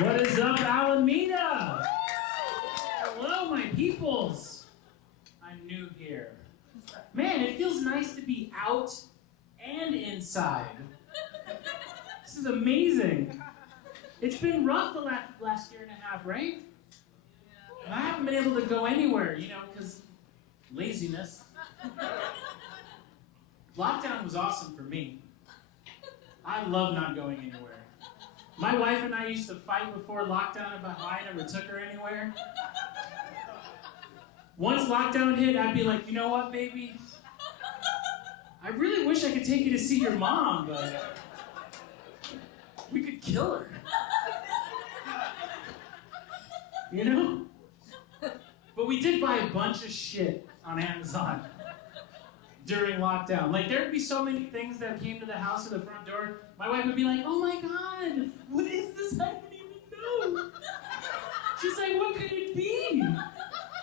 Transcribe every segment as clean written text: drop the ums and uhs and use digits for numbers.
What is up, Alameda? Hello, my peoples. I'm new here. Man, it feels nice to be out and inside. This is amazing. It's been rough the last year and a half, right? I haven't been able to go anywhere, because laziness. Lockdown was awesome for me. I love not going anywhere. My wife and I used to fight before lockdown about how I never took her anywhere. Once lockdown hit, I'd be like, you know what, baby? I really wish I could take you to see your mom, but we could kill her. But we did buy a bunch of shit on Amazon during lockdown. Like, there'd be so many things that came to the house or the front door. My wife would be like, oh my God, what is this? I don't even know. She's like, what could it be?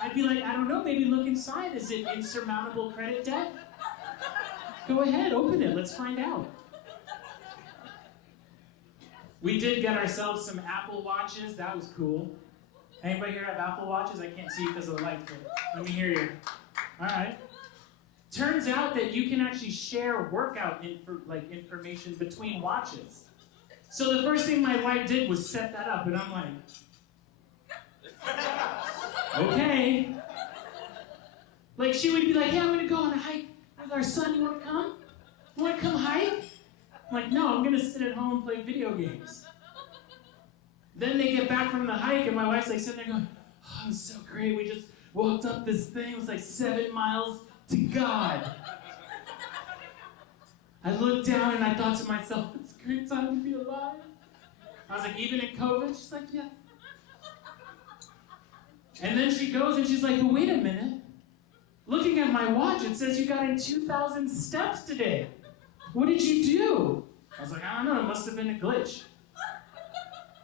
I'd be like, I don't know, maybe look inside. Is it insurmountable credit debt? Go ahead, open it, let's find out. We did get ourselves some Apple Watches, that was cool. Anybody here have Apple Watches? I can't see you because of the light, but let me hear you. All right. Turns out that you can actually share workout information between watches. So the first thing my wife did was set that up, and I'm like, okay. Like, she would be like, hey, I'm gonna go on a hike with our son, you wanna come? You wanna come hike? I'm like, no, I'm gonna sit at home and play video games. Then they get back from the hike, and my wife's like sitting there going, oh, it was so great, we just walked up this thing, it was like 7 miles to God. I looked down and I thought to myself, it's a great time to be alive. I was like, even in COVID? She's like, yeah. And then she goes and she's like, but wait a minute. Looking at my watch, it says you got in 2,000 steps today. What did you do? I was like, I don't know, it must have been a glitch.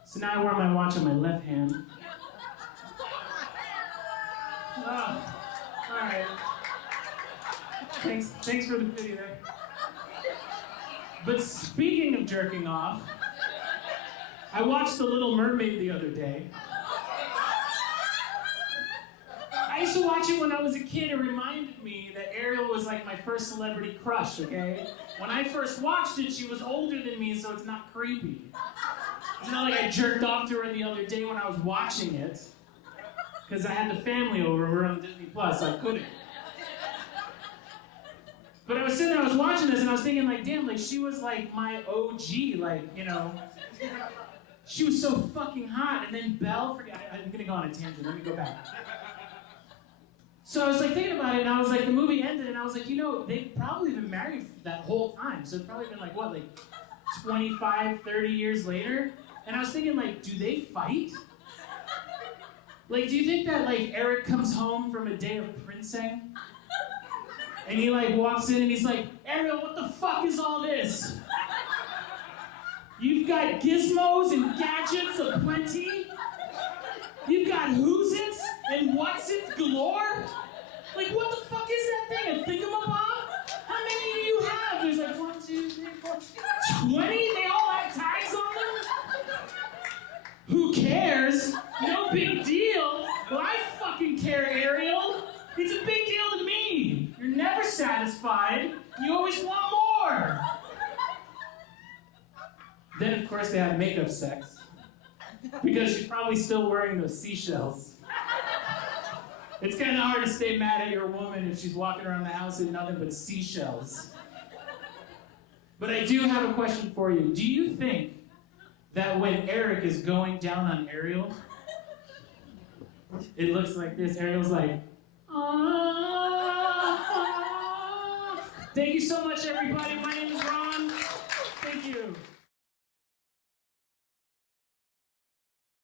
So now I wear my watch on my left hand. Oh, all right. Thanks for the video there. But speaking of jerking off, I watched The Little Mermaid the other day. I used to watch it when I was a kid. It reminded me that Ariel was like my first celebrity crush, okay? When I first watched it, she was older than me, so it's not creepy. It's not like I jerked off to her the other day when I was watching it, because I had the family over, we're on Disney Plus, so I couldn't. But I was sitting there, I was watching this, and I was thinking, like, damn, like, she was, like, my OG, like, she was so fucking hot, and then Belle, I'm gonna go on a tangent, let me go back. So I was, like, thinking about it, and I was, like, the movie ended, and I was, like, they've probably been married that whole time, so it's probably been, like, what, like, 25, 30 years later? And I was thinking, like, do they fight? Like, do you think that, like, Eric comes home from a day of princing? And he like walks in and he's like, Ariel, what the fuck is all this? You've got gizmos and gadgets aplenty? You've got who's-its and what's-its galore? Like, what the fuck is that thing? A thingamabob? How many do you have? There's like 1, 2, 3, 4, 20? They all have tags on them? Who cares? No big deal. Well, I fucking care, Ariel. It's a big deal to me. You're never satisfied. You always want more. Then, of course, they have makeup sex. Because she's probably still wearing those seashells. It's kind of hard to stay mad at your woman if she's walking around the house in nothing but seashells. But I do have a question for you. Do you think that when Eric is going down on Ariel, it looks like this? Ariel's like, thank you so much, everybody. My name is